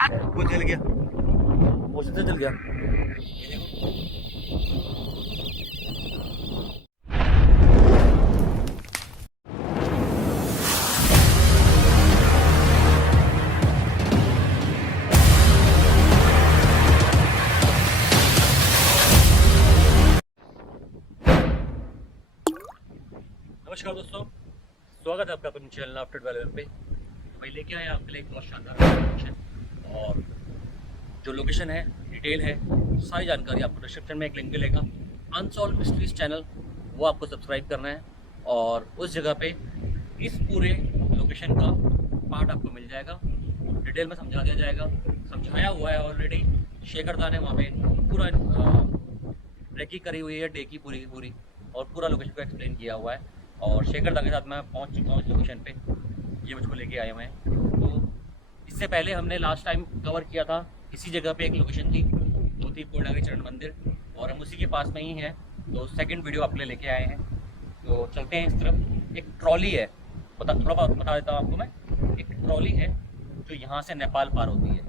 वो जल गया, मोशन से जल गया। नमस्कार दोस्तों, स्वागत है आपका अपने चैनल आफ्टर डेवलपमेंट पे। भाई लेके आए आपके लिए एक बहुत शानदार लोकेशन, और जो लोकेशन है डिटेल है, सारी जानकारी आपको डिस्क्रिप्शन में एक लिंक मिलेगा। अनसॉल्व मिस्ट्रीज चैनल, वो आपको सब्सक्राइब करना है और उस जगह पे इस पूरे लोकेशन का पार्ट आपको मिल जाएगा, डिटेल में समझा दिया जाएगा। समझाया हुआ है ऑलरेडी, शेखरदा ने वहाँ पे पूरा ट्रैकिंग करी हुई है डे की पूरी पूरी, और पूरा लोकेशन को एक्सप्लेन किया हुआ है। और शेखरदा के साथ मैं पहुंच चुका हूँ इस लोकेशन पे, ये मुझको लेके आए हुए हैं। तो इससे पहले हमने लास्ट टाइम कवर किया था इसी जगह पे, एक लोकेशन थी, वो थी कोडागरी चरण मंदिर, और हम उसी के पास में ही हैं। तो सेकंड वीडियो आपके लिए लेके आए हैं। तो चलते हैं इस तरफ। एक ट्रॉली है, थोड़ा बहुत बता देता हूँ आपको मैं। एक ट्रॉली है जो यहाँ से नेपाल पार होती है।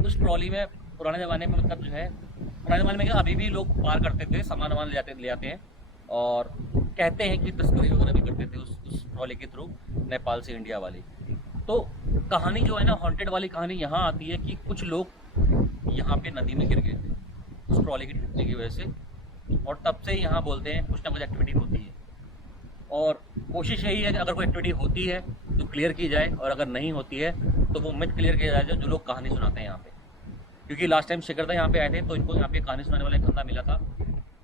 उस ट्रॉली में पुराने ज़माने में, मतलब जो है पुराने ज़माने में क्या, अभी भी लोग पार करते थे, सामान वामान ले आते हैं, और कहते हैं कि तस्करी वगैरह भी करते थे उस ट्रॉली के थ्रू, नेपाल से इंडिया वाली। तो कहानी जो है ना, हॉन्टेड वाली कहानी यहाँ आती है कि कुछ लोग यहाँ पे नदी में गिर गए थे उस ट्रॉली की टूटने की वजह से, और तब से यहाँ बोलते हैं कुछ ना कुछ एक्टिविटी होती है। और कोशिश यही है कि अगर कोई एक्टिविटी होती है तो क्लियर की जाए, और अगर नहीं होती है तो वो मिथ क्लियर किया जाए जो लोग कहानी सुनाते हैं यहाँ पे। क्योंकि लास्ट टाइम शेखरदा यहाँ पे आए थे, तो इनको यहाँ पे कहानी सुनाने वाला एक बंदा मिला था।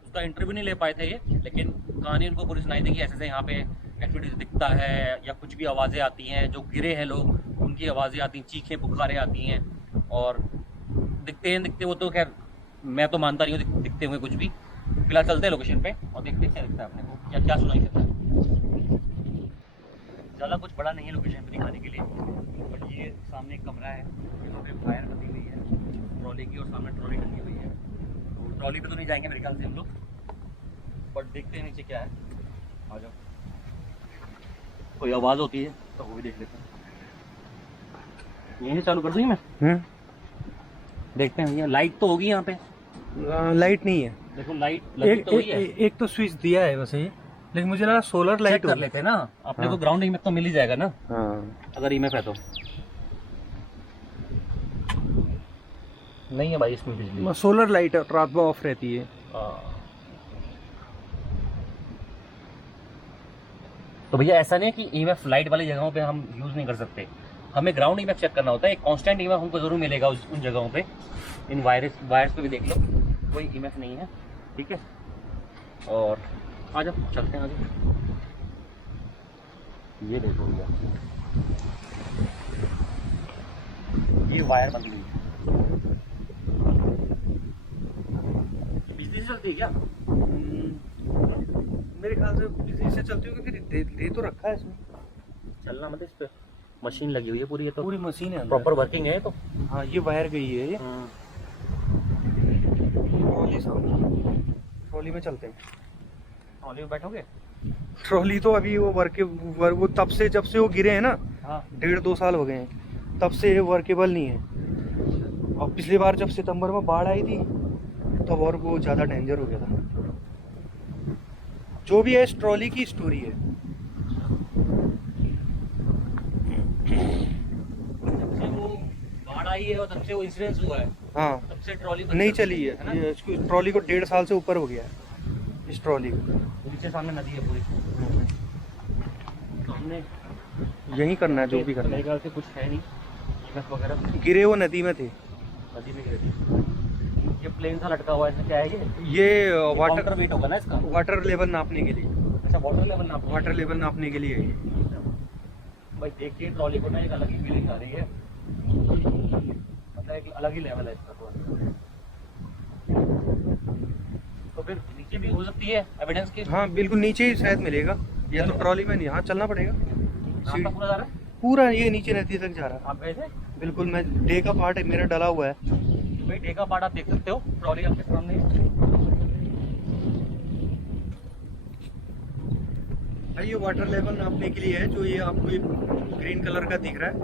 उसका इंटरव्यू नहीं ले पाए थे ये, लेकिन कहानी उनको पूरी सुनाई थी कि ऐसे ऐसे यहाँ पे एक्टिविटीज दिखता है, या कुछ भी आवाज़ें आती हैं, जो गिरे हैं लोग उनकी आवाज़ें आती हैं, चीखें पुकारें आती हैं, और दिखते वो तो खैर मैं तो मानता नहीं हूँ दिखते हुए कुछ भी। फिलहाल चलते हैं लोकेशन पे और देखते हैं क्या दिखता है अपने को, क्या क्या सुनाई देता है। ज़्यादा कुछ बड़ा नहीं है लोकेशन पे दिखाने के लिए, बट ये सामने एक कमरा है, यहाँ पे वायर बंधी हुई है ट्रॉली की, और सामने ट्रॉली टंगी हुई है। तो ट्रॉली पे तो नहीं जाएंगे मेरे ख्याल से हम लोग, बट देखते हैं नीचे क्या है। आ जाओ, कोई आवाज़ होती है तो वो भी देख लेते हैं। यहीं से चालू कर दूँगी मैं। देखते हैं, ये लाइट तो होगी यहाँ पे। लाइट नहीं है। देखो लाइट लगी तो हुई है। एक तो स्विच दिया है बस ये, लेकिन मुझे लगा सोलर लाइट कर लेते हैं ना अपने को, ग्राउंड ईएमएफ तो मिल ही जाएगा ना। हाँ, अगर ईएमएफ है तो। नहीं है भाई इसमें बिजली। सोलर लाइट रात में ऑफ रहती है। तो भैया ऐसा नहीं है कि ईएमएफ लाइट वाली जगहों पे हम यूज नहीं कर सकते, हमें ग्राउंड ईएमएफ चेक करना होता है। एक कांस्टेंट ईएमएफ हमको जरूर मिलेगा उन जगहों पे। इन वायर्स पे भी देख लो, कोई ईएमएफ नहीं है, ठीक है। और आ जाओ चलते हैं आगे। ये देखो भैया, ये वायर बंद हुई है। बिजली से चलती है क्या? मेरे ख्याल से बिजली से चलती होगी, फिर दे तो रखा है इसमें। चलना मतलब इस पे मशीन लगी हुई है पूरी, ये तो पूरी मशीन है, प्रॉपर वर्किंग है तो। हाँ, ये वायर गई है। ये ट्रॉली में चलते हैं। ट्रॉली में बैठोगे? ट्रॉली तो अभी वो वो तब से, जब से वो गिरे हैं ना, हाँ 1.5-2 साल हो गए हैं, तब से ये वर्केबल नहीं है। और पिछली बार जब सितंबर में बाढ़ आई थी तब और वो ज़्यादा डेंजर हो गया था। जो भी है इस ट्रॉली की स्टोरी है। जब से वो बाढ़ आई है और तब से वो इंसिडेंस हुआ है, हाँ, तब से ट्रॉली नहीं चली है। ये ट्रॉली को 1.5 साल से ऊपर हो गया है इस ट्रॉली को। नीचे सामने नदी है पूरी, तो हमने यही करना है जो भी करना मेरे है। ख्याल से कुछ है नहीं ईएमएफ वगैरह। गिरे वो नदी में थे। नदी में गिरे थे। ये प्लेन सा लटका हुआ है, इसमें क्या है ये ये वाटर वेट होगा ना इसका। वाटर लेवल नापने के लिए। अच्छा वाटर लेवल नाप, वाटर लेवल नापने के लिए है ये। भाई देखिए ट्रॉली को ना एक अलग ही फीलिंग आ रही है, मतलब एक अलग ही लेवल है इसका तो फिर नीचे भी हो सकती है एविडेंस की। हाँ बिल्कुल, नीचे ही शायद मिलेगा, या तो ट्रॉली में नहीं। हाँ, चलना पड़ेगा। आपका पूरा जा रहा है? पूरा ये नीचे नदी तक जा रहा है। आप गए थे? बिल्कुल, मैं डे का पार्ट है, मेरा डला हुआ है। भाई डे का पार्ट आप देख सकते हो, ट्रॉली आपके सामने है। भाई ये वाटर लेवल नापने के लिए है, जो ये आपको ये ग्रीन कलर का दिख रहा है,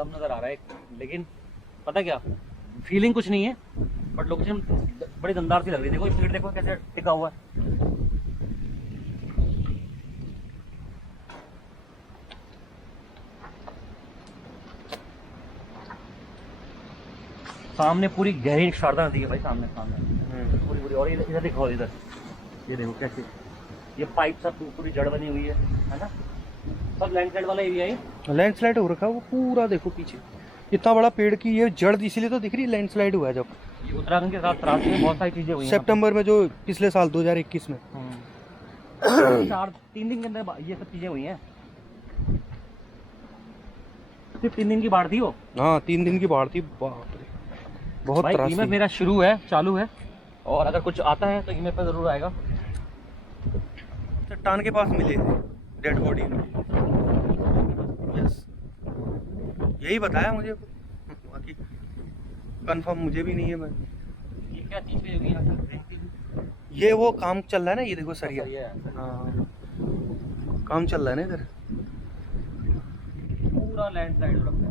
दम नज़र आ रहा है, लेकिन पता क्या, फीलिंग कुछ नहीं है, बट लोकेशन बड़ी दमदार सी लग रही है। देखो ये पेड़ देखो कैसे टिका हुआ है। सामने पूरी गहरी शारदा नदी है भाई, सामने सामने पूरी पूरी। और इधर देखो, इधर ये देखो कैसे ये पाइप सब पूरी जड़ बनी हुई है ना। सब लैंडस्लाइड वाला एरिया है, लैंडस्लाइड हो रखा है वो पूरा, देखो पीछे इतना बड़ा पेड़ की ये जड़ इसीलिए तो दिख रही है, लैंडस्लाइड हुआ है जब ये उत्तराखंड के साथ रास्ते में बहुत सारी चीजें हुई हैं। सितंबर में, जो पिछले साल 2021 में। 3 दिन के अंदर ये सब चीजें हुई हैं। सिर्फ 3 दिन की बाढ़ थी वो। हाँ 3 दिन की बाढ़ थी, बाप रे बहुत भाई त्रास ईमेल थी। मेरा शुरू है, चालू है, और अगर कुछ आता है तो ईमेल पे जरूर आएगा। चट्टान के पास मिले थे डेड बॉडी। यस, यही बताया मुझे, बाकी कंफर्म मुझे भी नहीं है। मैं ये क्या चीज पे होगी यहाँ पे? ये वो काम चल रहा है ना, ये देखो सरिया। सही है। हाँ काम चल रहा है ना इधर, पूरा लैंडस्लाइड हो रखा है।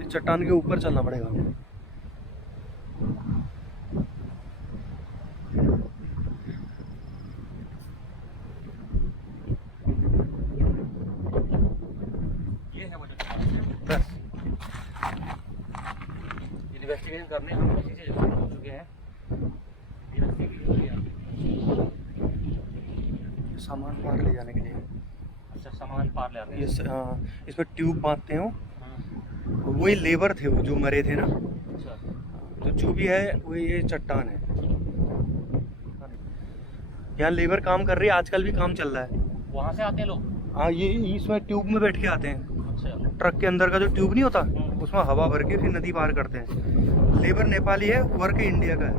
इस चट्टान के ऊपर चलना पड़ेगा। ये है वो चट्टान। बस इन्वेस्टिगेशन करने हम किसी से हो चुके हैं। ये रस्सी भी हो गया। सामान पार ले जाने के लिए अच्छा, सामान पार ले आते हैं। इस पर ट्यूब बांधते हो। हाँ। वही लेबर थे वो जो मरे थे ना, अच्छा, तो जो भी है वही ये चट्टान है। यहाँ लेबर काम कर रही है, आजकल भी काम चल रहा है। वहाँ से आते हैं लोग। हाँ ये इसमें ट्यूब में बैठ के आते हैं। अच्छा, ट्रक के अंदर का जो ट्यूब नहीं होता, उसमें हवा भर के फिर नदी पार करते हैं। लेबर नेपाली है, वर्क इंडिया का है।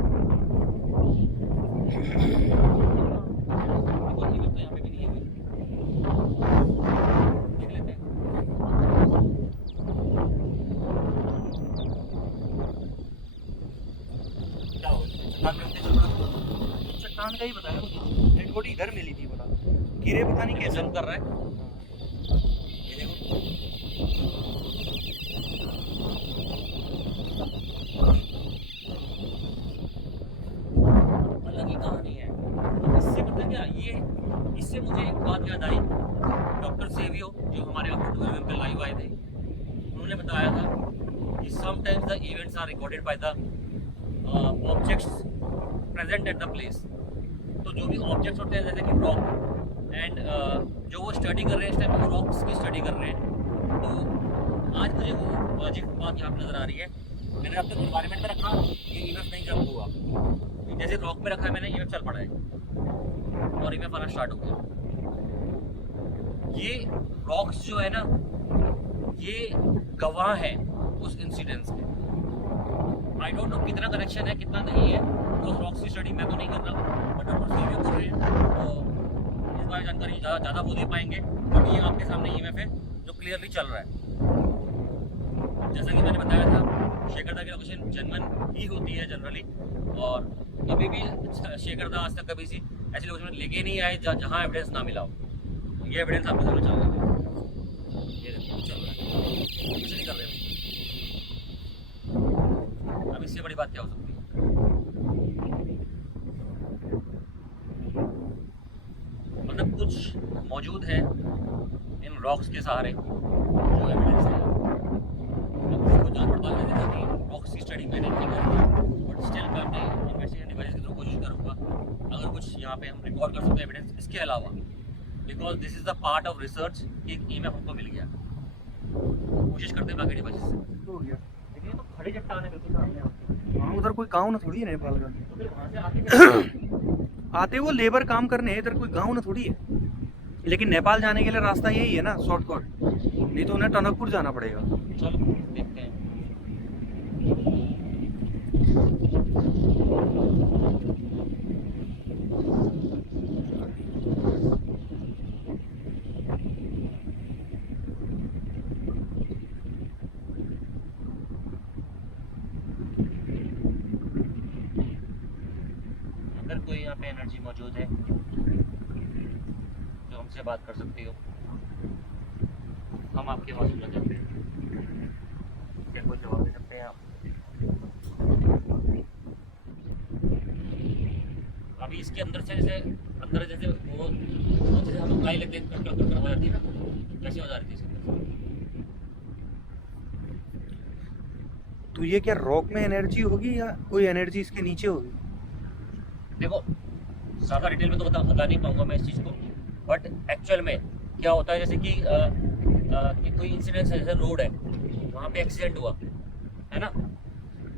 यहाँ पे भी नहीं है कोई। देख लेते हैं। क्या हो चट्टान का ही बताया मुझे, डेड बॉडी इधर मिली थी, बता गिरे पता नहीं कैसे। जंप कर रहा है। ये देखो, अलग ही कहानी है। इससे पता क्या, ये इससे मुझे एक बात याद आई। डॉक्टर सेवियो जो हमारे आफ्टर पे लाइव आए थे, उन्होंने बताया था कि sometimes the events are recorded by the objects present at the place. तो जो भी ऑब्जेक्ट्स होते हैं जैसे कि रॉक एंड जो वो स्टडी कर रहे हैं इस टाइम वो रॉक्स की स्टडी कर रहे हैं। तो आज मुझे वो प्रोजेक्ट बात यहाँ पर नज़र आ रही है। मैंने अब तक एनवायरमेंट में रखा, ये इवेंट नहीं जब हुआ। जैसे रॉक में रखा है मैंने, इवेंट चल पड़ा है और इवेंट आना स्टार्ट हो गया। ये रॉक्स जो है ना, ये गवाह है उस इंसिडेंट्स के। आई डोंट नो कितना कनेक्शन है कितना नहीं है, तो उस रॉक्स की स्टडी मैं तो नहीं कर रहा, बट डॉक्टर सेवियो कर रहे हैं, तो इस बारे जानकारी ज़्यादा वो दे पाएंगे। बट ये आपके सामने ईएमएफ है जो क्लियरली चल रहा है। जैसा कि मैंने बताया था, शेखरदा की लोकेशन जनमन ही होती है जनरली, और कभी भी शेखरदा आज तक कभी सी ऐसी लोकेशन लेके नहीं आए जहाँ एविडेंस ना मिला हो। ये एविडेंस आपके सामने चल रहा है, ये देखो चल रहा है, कुछ नहीं कर रहे हैं। अब इससे बड़ी बात क्या हो सकती है? मतलब कुछ मौजूद है इन रॉक्स के सहारे जो एविडेंस है। को जान पड़ताल करनी चाहती है, रॉक्स की स्टडी मैंने नहीं करी, बट स्टिल मैं अपने इन्वेस्टिगेशन डिवाइस की कोशिश करूँगा अगर कुछ यहाँ पे हम रिकॉर्ड कर सकते हैं एविडेंस इसके अलावा, because this is the part of research कि एक ईएमएफ हमको मिल गया। कोशिश करते हैं बाकी डिवाइस से हो गया, लेकिन ये तो खड़ी चट्टान है बिल्कुल सामने आपके। हाँ उधर कोई गाँव ना थोड़ी है नेपाल का। तो फिर वहाँ से आते वो लेबर काम करने, इधर कोई गाँव ना थोड़ी है। लेकिन नेपाल जाने के लिए रास्ता यही है ना, शॉर्टकट, नहीं तो उन्हें टनकपुर जाना पड़ेगा। चलो देखते हैं। अगर कोई यहाँ पे एनर्जी मौजूद है जो हमसे बात कर सकती हो हम आपकी आवाज़ सुनना चाहते हैं, क्या कोई जवाब दे सकते हैं आप? अभी इसके अंदर से जैसे वो जैसे हम अप्लाई लेते हैं, कट आवाज आती है ना, कैसी आवाज आ रही थी इसके अंदर से? तो ये क्या रॉक में एनर्जी होगी या कोई एनर्जी इसके नीचे होगी? देखो, ज़्यादा डिटेल में तो बता नहीं पाऊंगा मैं इस चीज़ को, बट एक्चुअल में क्या होता है, जैसे कि कोई इंसिडेंट है, जैसे रोड है, वहाँ पे एक्सीडेंट हुआ है ना,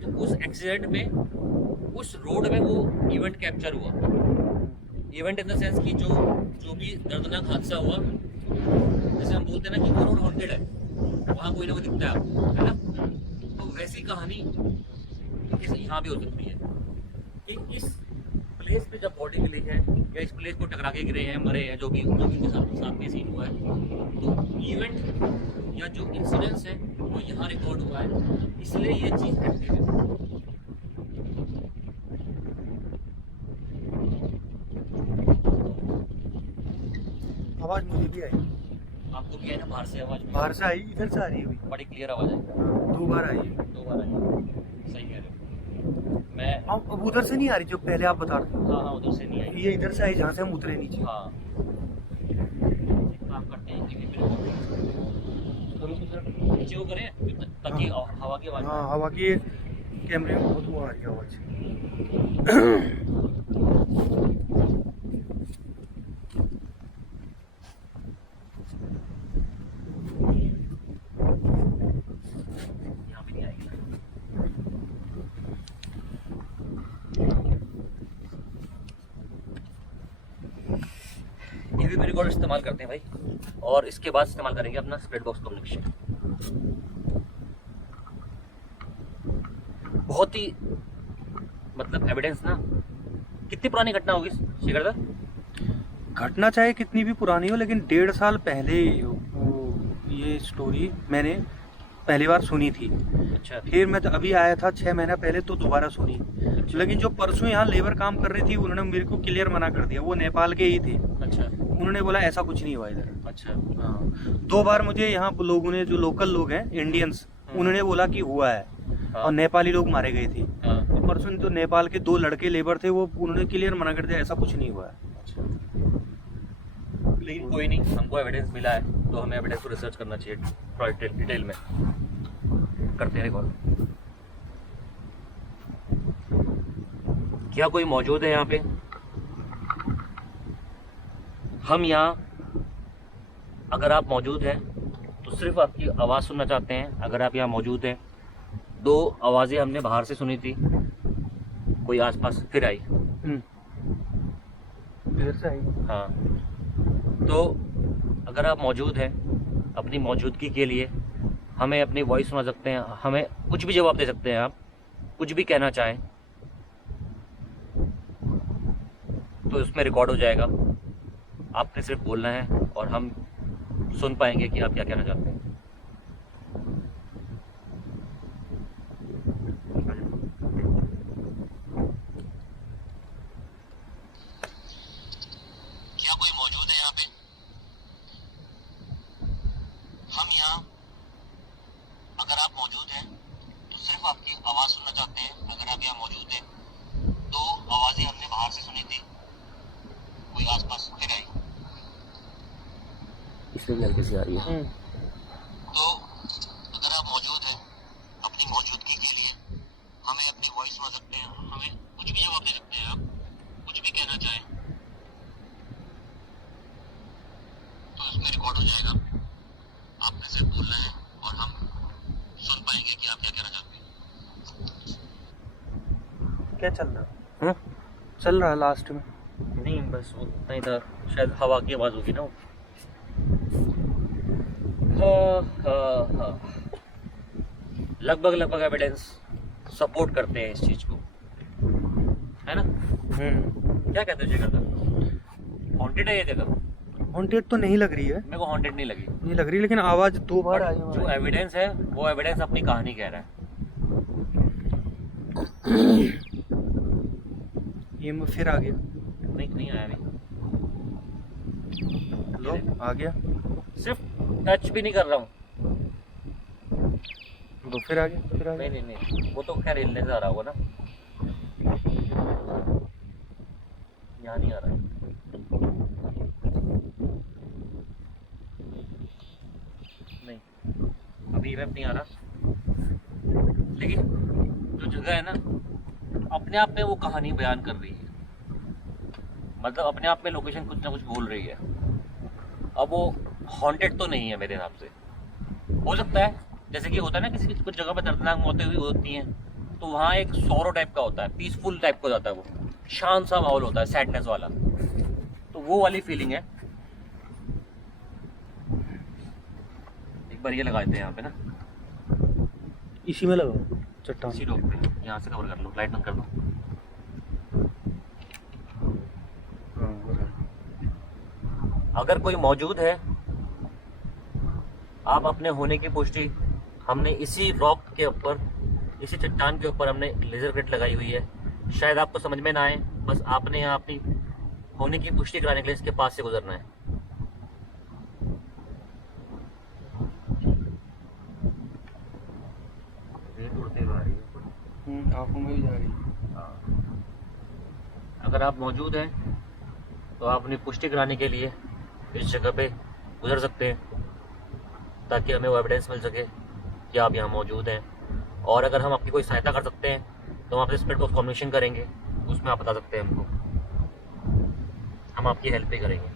तो उस एक्सीडेंट में उस रोड में वो इवेंट कैप्चर हुआ। इवेंट इन द सेंस कि जो भी दर्दनाक हादसा हुआ, जैसे हम बोलते हैं ना कि वो रोड हॉन्टेड है, वहाँ कोई ना कोई दिखता है ना, तो वैसी कहानी यहाँ भी हो सकती है कि इस प्लेस पे जब बॉडी मिली है या इस प्लेस को टकरा के गिरे हैं, मरे हैं, जो भी उनके साथ में सीन हुआ है, तो इवेंट या जो इंसिडेंस है वो यहाँ रिकॉर्ड हुआ है, इसलिए ये चीज़ एक्टिव है। आवाज मुझे भी आई, आपको भी है ना बाहर से आवाज़? बाहर से आई, इधर से आ रही है अभी। बड़ी क्लियर आवाज़ है, 2 बार आई है। 2 बार आई, सही कह रहे हो। मैं अब उधर से नहीं आ रही जो पहले आप बता रहे हाँ उधर से नहीं आई। थे, ये इधर से आई जहाँ से हम उतरे नीचे। हाँ, एक काम करते हैं कि मेरे को नीचे वो करें ताकि हवा की आवाज़ हाँ, हवा की कैमरे में बहुत वो आ रही है आवाज। यहाँ भी नहीं आएगी। ये भी मेरे रिकॉर्ड इस्तेमाल करते हैं भाई, और इसके बाद इस्तेमाल करेंगे अपना स्प्रेड बॉक्स कम्युनिकेशन। बहुत ही मतलब एविडेंस ना, कितनी पुरानी घटना होगी शिखर सर? घटना चाहे कितनी भी पुरानी हो, लेकिन 1.5 साल पहले ये स्टोरी मैंने पहली बार सुनी थी। अच्छा, फिर मैं तो अभी आया था 6 महीना पहले, तो दोबारा सुनी। लेकिन जो परसों यहाँ लेबर काम कर रही थी, उन्होंने मेरे को क्लियर मना कर दिया। वो नेपाल के ही थे। अच्छा, उन्होंने बोला ऐसा कुछ नहीं हुआ इधर। अच्छा, हाँ, 2 बार मुझे यहाँ लोगों ने, जो लोकल लोग हैं इंडियंस, उन्होंने बोला कि हुआ है, हाँ, और नेपाली लोग मारे गए थे। हाँ, तो परसों तो नेपाल के 2 लड़के लेबर थे, वो उन्होंने क्लियर मना कर दिया ऐसा कुछ नहीं हुआ है। अच्छा। लेकिन कोई नहीं, हमको एविडेंस मिला है, तो हमें एविडेंस को रिसर्च करना चाहिए थोड़ा डिटेल में। करते हैं रिकॉर्ड। क्या कोई मौजूद है यहाँ पे? हम यहाँ, अगर आप मौजूद हैं तो सिर्फ आपकी आवाज़ सुनना चाहते हैं। अगर आप यहाँ मौजूद हैं, 2 आवाज़ें हमने बाहर से सुनी थी, कोई आसपास फिर आई। इधर से आई। हाँ, तो अगर आप मौजूद हैं, अपनी मौजूदगी के लिए हमें अपनी वॉइस सुना सकते हैं, हमें कुछ भी जवाब दे सकते हैं, आप कुछ भी कहना चाहें तो उसमें रिकॉर्ड हो जाएगा। आपने सिर्फ बोलना है और हम सुन पाएंगे कि आप क्या कहना चाहते हैं। क्या कोई मौजूद है यहाँ पे? हम यहाँ, अगर आप मौजूद हैं तो सिर्फ आपकी आवाज़ सुनना चाहते हैं। अगर आप यहाँ मौजूद हैं, 2 आवाज़ें हमने बाहर से सुनी थी, कोई आसपास फिर आई, इसलिए भी हल्की सी आ रही है। तो अगर आप मौजूद हैं, अपनी मौजूदगी के लिए हमें अपनी वॉइस सुना सकते हैं, हमें कुछ भी जवाब दे सकते हैं, आप कुछ भी कहना चाहें तो उसमें रिकॉर्ड हो जाएगा। आपने सिर्फ बोलना है और हम सुन पाएंगे कि आप क्या कहना चाहते हैं। क्या चल रहा है? चल रहा है लास्ट में। नहीं, बस उतना ही था, शायद हवा की आवाज़ होगी ना। हाँ। लगभग एविडेंस सपोर्ट करते हैं इस चीज़ को, है ना? क्या कहते हो जिगर? हॉन्टेड है ये जगह? हॉन्टेड तो नहीं लग रही है, मेरे को हॉन्टेड नहीं लगी, नहीं लग रही, लेकिन आवाज 2 बार आई। जो एविडेंस है वो एविडेंस अपनी कहानी कह रहा है। ये फिर आ गया। नहीं आया नहीं। लो आ गया। सिर्फ टच भी नहीं कर रहा हूँ। तो फिर आ गया, फिर आ नहीं गया। नहीं नहीं, वो तो खैर हिलने से आ रहा होगा ना, यहाँ नहीं आ रहा है। नहीं, अभी इवेंट नहीं आ रहा, लेकिन जो जगह है ना, अपने आप में वो कहानी बयान कर रही है। मतलब अपने आप में लोकेशन कुछ ना कुछ बोल रही है। अब वो हॉन्टेड तो नहीं है मेरे हिसाब से। हो सकता है जैसे कि होता है ना, किसी कुछ जगह पर दर्दनाक मौतें हुई होती हैं, तो वहाँ एक सौरो टाइप का होता है, पीसफुल टाइप का हो जाता है, वो शांत सा माहौल होता है, सैडनेस वाला, तो वो वाली फीलिंग है। एक बार ये लगा देते हैं यहाँ पे ना, इसी में लगाओ चट्टान। इसी रोक पे, यहाँ से कवर कर लो, लाइट बंद कर दो। हाँ, हो रहा है। अगर कोई मौजूद है, आप अपने होने की पुष्टि, हमने इसी रॉक के ऊपर, इसी चट्टान के ऊपर हमने लेजर ग्रिड लगाई हुई है। शायद आपको समझ में ना आए, बस आपने यहाँ अपनी होने की पुष्टि कराने के लिए इसके पास से गुजरना है। रेत उड़ते हुए आ रही है। आंखों में भी जा रही है। अगर आप मौजूद हैं तो आप अपनी पुष्टि कराने के लिए इस जगह पे गुजर सकते हैं, ताकि हमें वो एविडेंस मिल सके कि आप यहाँ मौजूद हैं। और अगर हम आपकी कोई सहायता कर सकते हैं तो हम आपसे स्पिरिट ऑफ कम्युनिकेशन करेंगे, उसमें आप बता सकते हैं हमको, हम आपकी हेल्प भी करेंगे।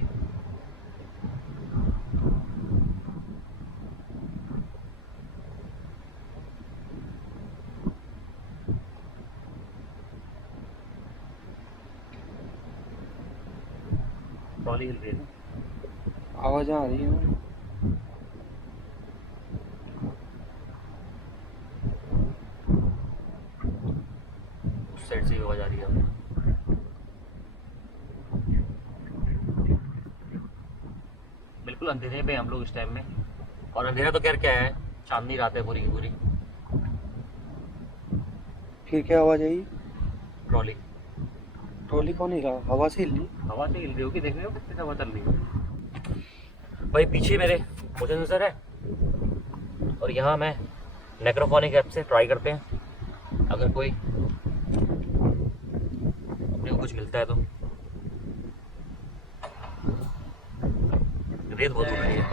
ट्रॉली हिल रही है ना, आवाज आ रही है ना। उस साइड से भी आवाज आ रही है। बिल्कुल अंधेरे पे हम लोग इस टाइम में, और अंधेरा तो खैर क्या है, चांदनी रात है पूरी की पूरी। फिर क्या आवाज आई? ट्रॉली ट्रॉली कौन हिला? हवा से हिल रही? हवा से हिल रही होगी, देख रहे हो कितनी हवा चल रही है भाई। पीछे मेरे मोशन सेंसर है, और यहाँ मैं नेक्रोफोनिक ऐप से ट्राई करते हैं, अगर कोई अपने को कुछ मिलता है तो। रेत बहुत उड़ रही है।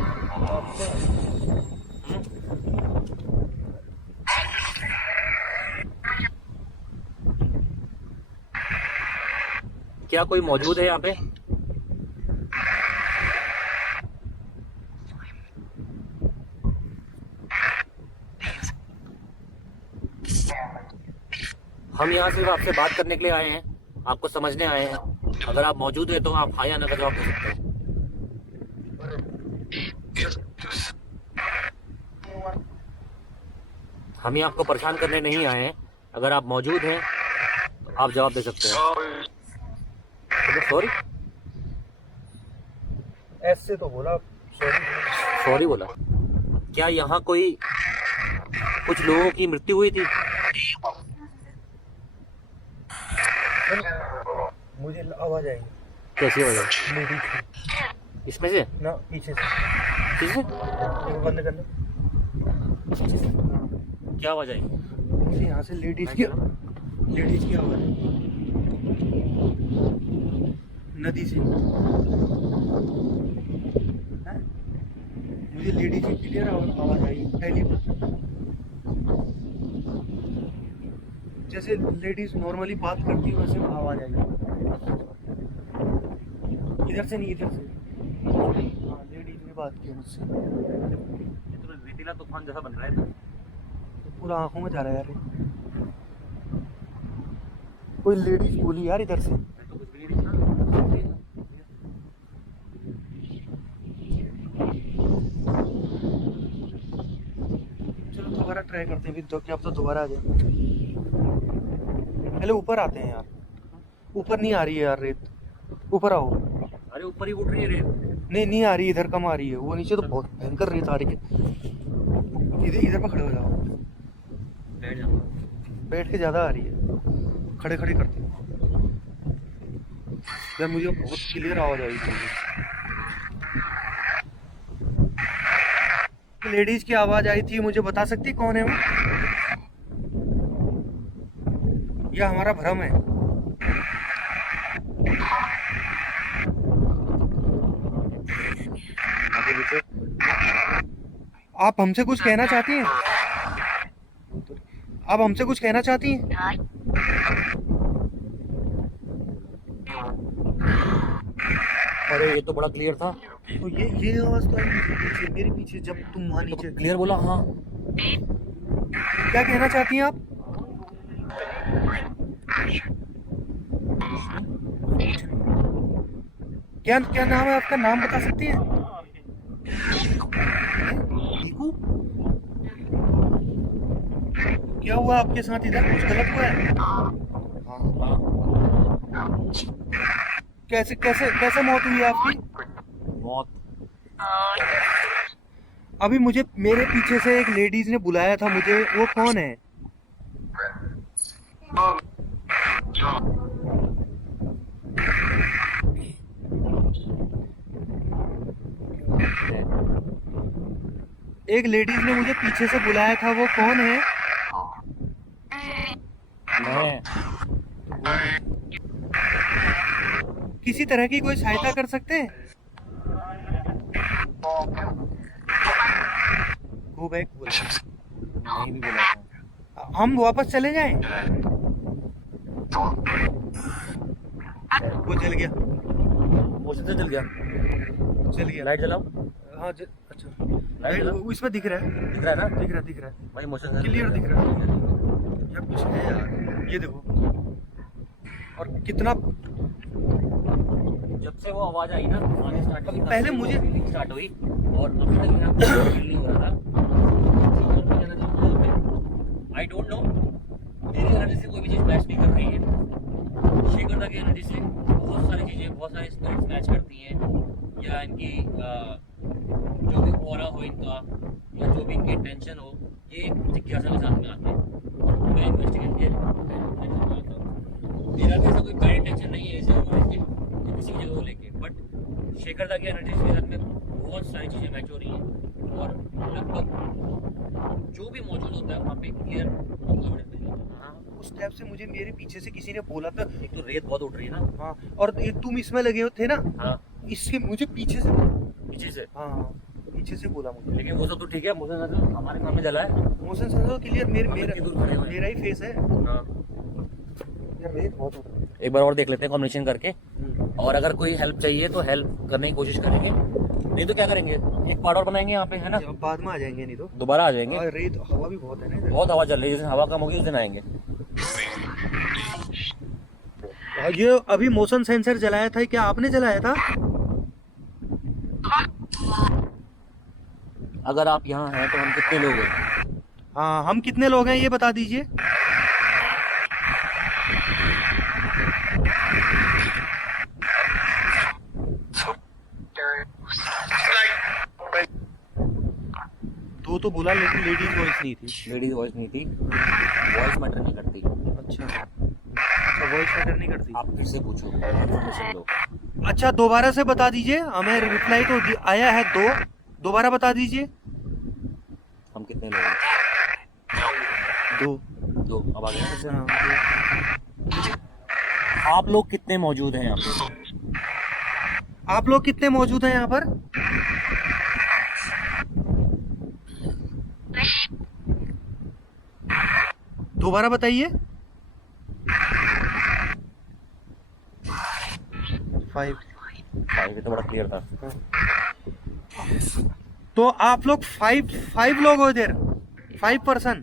क्या कोई मौजूद है यहाँ पे? हम यहाँ सिर्फ आपसे बात करने के लिए आए हैं, आपको समझने आए हैं। अगर आप मौजूद हैं तो आप हाँ या ना का जवाब दे सकते हैं। हम ही आपको परेशान करने नहीं आए हैं। अगर आप मौजूद हैं तो आप जवाब दे सकते हैं। सॉरी, ऐसे तो बोला सॉरी। सॉरी बोला। क्या यहाँ कोई कुछ लोगों की मृत्यु हुई थी? मुझे आवाज आई। कैसी वजह? लेडी थी इसमें से? ना, पीछे से। किससे? देखो बंद करना। क्या आवाज आई? मुझे यहाँ से लेडीज की आवाज है। नदी से। हैं? मुझे लेडीज की क्लियर आवाज आई पहली बार। जैसे लेडीज नॉर्मली बात करती है वैसे आवाज आई। इधर से नहीं, इधर से। हाँ, लेडीज ने बात की मुझसे। ये तो रेतीला तूफान जैसा बन रहा है। तो पूरा आंखों में जा रहा है यार। कोई लेडीज बोली यार इधर से। तो कुछ भी नहीं दिखा। चलो दोबारा ट्राई करते हैं, फिर तो क्या पता दोबारा आ जाए। पहले ऊपर आते हैं यार। ऊपर नहीं आ रही है यार रेत। ऊपर आओ। अरे ऊपर ही उठ रही है रेत। नहीं, नहीं आ रही, इधर कम आ रही है। वो नीचे तो बहुत भयंकर रेत आ रही है। इधर इधर पर खड़े हो जाओ। बैठ जाओ। बैठ के ज्यादा आ रही है। खड़े खड़े करते हैं यार। मुझे बहुत क्लियर आवाज आई थी। लेडीज की आवाज आई थी, मुझे बता सकती कौन है वो? या हमारा भ्रम है? आगे पीछे। आप हमसे कुछ कहना चाहती हैं? आप हमसे कुछ कहना चाहती हैं? अरे ये तो बड़ा क्लियर था। तो ये आवाज तो आई मेरे पीछे जब तुम वहां तो नीचे। क्लियर बोला हाँ। क्या कहना चाहती हैं आप? क्या क्या नाम है आपका? नाम बता सकती हैं? टीकू? क्या हुआ आपके साथ? इधर कुछ गलत हुआ है? कैसे कैसे कैसे मौत हुई है आपकी? मौत अभी मुझे मेरे पीछे से एक लेडीज ने बुलाया था मुझे, वो कौन है? एक लेडीज ने मुझे पीछे से बुलाया था, वो कौन है? मैं किसी तरह की कोई सहायता कर सकते हैं? गो बैक बोला। नहीं भी बोला था। हम वापस चले जाएं? वो जल गया। मोशन से चल गया। चल गया। लाइट जलाओ। हाँ अच्छा। लाइट जलाओ। वो इसमें दिख रहा है। दिख रहा है ना? दिख रहा है भाई मोशन से क्लियर दिख रहा है। या कुछ है यार, ये देखो। और कितना जब से वो आवाज आई ना आने स्टार्ट हुई, पहले मुझे स्टार्ट हुई और अब तक यहाँ पे फील नहीं हो रहा था। आई डोंट नो, मेरी एनर्जी से कोई भी चीज मैच नहीं कर रही है। शेखर की एनर्जी से बहुत सारी चीजें, बहुत सारी स्पिरिट्स मैच करती हैं, या इनकी जो भी ऑरा हो इनका, या जो भी इनकी टेंशन हो, ये एक जिज्ञासा के साथ में आते हैं। मैं इन्वेस्टिगेट किया, मेरा भी ऐसा कोई बैड इंटेंशन नहीं है इसे किसी जगह को लेके, बट शेखर दा की एनर्जी के साथ में बहुत सारी चीज़ें मैच हो रही हैं और लगभग जो भी मौजूद होता है वहाँ पे क्लियर एविडेंस मिल जाता है। उस टाइप से मुझे मेरे पीछे से किसी ने बोला था। एक तो रेत बहुत उठ रही है ना। हाँ, और ये तुम इसमें लगे हो थे ना? हाँ, इससे मुझे पीछे से। पीछे से। हाँ पीछे से बोला मुझे। लेकिन वो सब तो ठीक है, मुझे लगा हमारे सामने जला है। मोशन सेंसर क्लियर मेरा कितनी दूर खड़े हुए हैं। मेरा ही फेस है। हाँ, यार रेत बहुत हो रहा है। एक बार और देख लेते हैं कॉम्बिनेशन करके, और अगर कोई हेल्प चाहिए तो हेल्प करने की कोशिश करेंगे, नहीं तो क्या करेंगे, एक पार्ट और बनाएंगे यहाँ पे, है ना? अब बाद में आ जाएंगे, नहीं तो दोबारा आ जाएंगे। और रेत हवा भी बहुत है ना इधर। बहुत हवा चल रही है, जिस दिन हवा कम होगी उस दिन आएंगे। और ये अभी मोशन सेंसर जलाया था, क्या आपने जलाया था? अगर आप यहाँ हैं तो हम कितने लोग हैं? हाँ, हम कितने लोग हैं ये बता दीजिए। दो तो बोला, लेकिन लेडीज वॉइस नहीं थी। लेडीज वॉइस नहीं थी, वॉइस मैटर नहीं करती। अच्छा अच्छा, वॉइस मैटर नहीं करती। आप फिर से पूछो, इन्फॉर्मेशन दो। अच्छा दोबारा से बता दीजिए, हमें रिप्लाई तो आया है दो, दोबारा बता दीजिए। हम कितने लोग हैं? दो। दो। अब आ गया। हाँ, आप लोग कितने मौजूद हैं यहाँ पे? आप लोग कितने मौजूद हैं यहाँ पर? दोबारा बताइए। 5। ये तो बड़ा क्लियर था। तो आप लोग 5 लोग हो इधर, 5 पर्सन।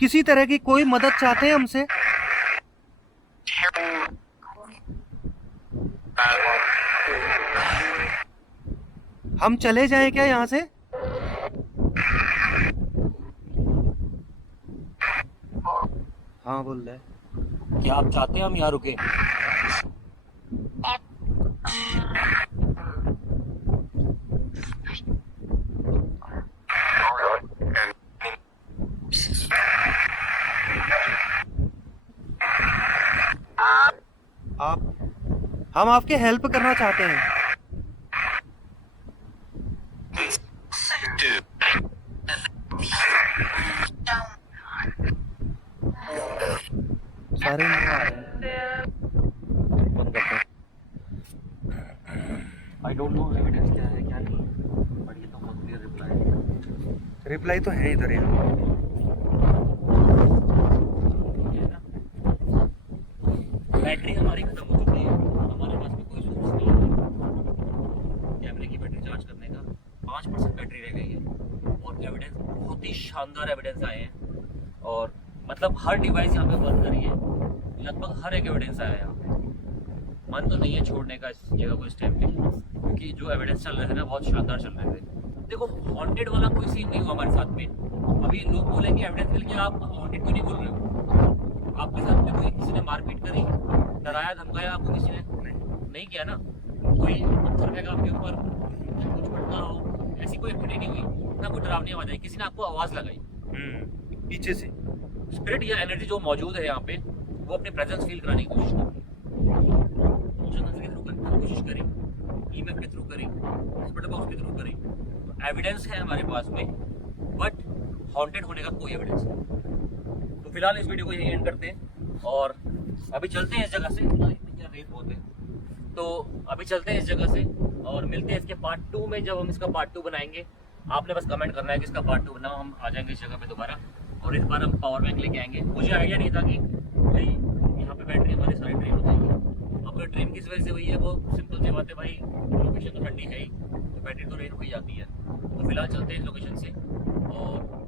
किसी तरह की कोई मदद चाहते हैं हमसे? हम चले जाएं क्या यहाँ से? हाँ बोल रहे हैं। क्या आप चाहते हैं हम यहाँ रुके? हम आपके हेल्प करना चाहते हैं। सारे नहीं आ रहे हैं। बंद करते हैं। आई डोंट नो एविडेंस क्या है क्या नहीं, बट ये तो बहुत क्लियर रिप्लाई है। रिप्लाई तो है इधर यार। बैटरी हमारी खत्म हो चुकी है, हमारे पास में कोई सोर्स नहीं है कैमरे की बैटरी चार्ज करने का। 5% बैटरी रह गई है और एविडेंस बहुत ही शानदार एविडेंस आए हैं। और मतलब हर डिवाइस यहाँ पे वर्क करी है, लगभग हर एक एविडेंस आया है यहाँ पे। मन तो नहीं है छोड़ने का इस जगह को इस टाइम पे, क्योंकि जो एविडेंस चल रहे थे ना बहुत शानदार चल रहे थे। देखो हॉन्टेड वाला कोई सीन नहीं हुआ हमारे साथ में। अभी लोग बोलेंगे एविडेंस मिल गया, आप हॉन्टेड क्यों नहीं बोल रहे हो? आपके साथ में कोई किसी ने मारपीट करी, डराया धमकाया आपको किसी ने? नहीं किया ना। कोई पत्थर फेंका आपके ऊपर, कुछ पड़ता हो, ऐसी कोई एक्टिविटी नहीं हुई ना। कोई डरावनी आवाज आई, किसी ने आपको आवाज लगाई पीछे से स्पिरिट या एनर्जी जो मौजूद है यहाँ पे, वो अपने प्रेजेंस फील कराने की कोशिश कर रही है। मोशन के थ्रू करने की कोशिश करें, ईएमएफ के थ्रू करें, स्पिरिट बॉक्स के थ्रू करें। तो एविडेंस है हमारे पास में, बट हॉन्टेड होने का कोई एविडेंस नहीं। तो फिलहाल इस वीडियो को यही एंड करते हैं और अभी चलते हैं इस जगह से। यार रेत बहुत है, तो अभी चलते हैं इस जगह से और मिलते हैं इसके पार्ट 2 में, जब हम इसका पार्ट 2 बनाएंगे। आपने बस कमेंट करना है कि इसका पार्ट 2 बनाओ, हम आ जाएंगे इस जगह पे दोबारा। और इस बार हम पावर बैंक लेके आएंगे। मुझे आइडिया नहीं था कि भाई यहाँ पे बैटरी हमारी सारी ड्रेन हो जाएगी। अब ड्रेन किस वजह से हुई है, वो सिंपल सी बात है भाई, लोकेशन तो ठंडी है ही, तो बैटरी तो ड्रेन हो ही जाती है। तो फिलहाल चलते हैं इस लोकेशन से और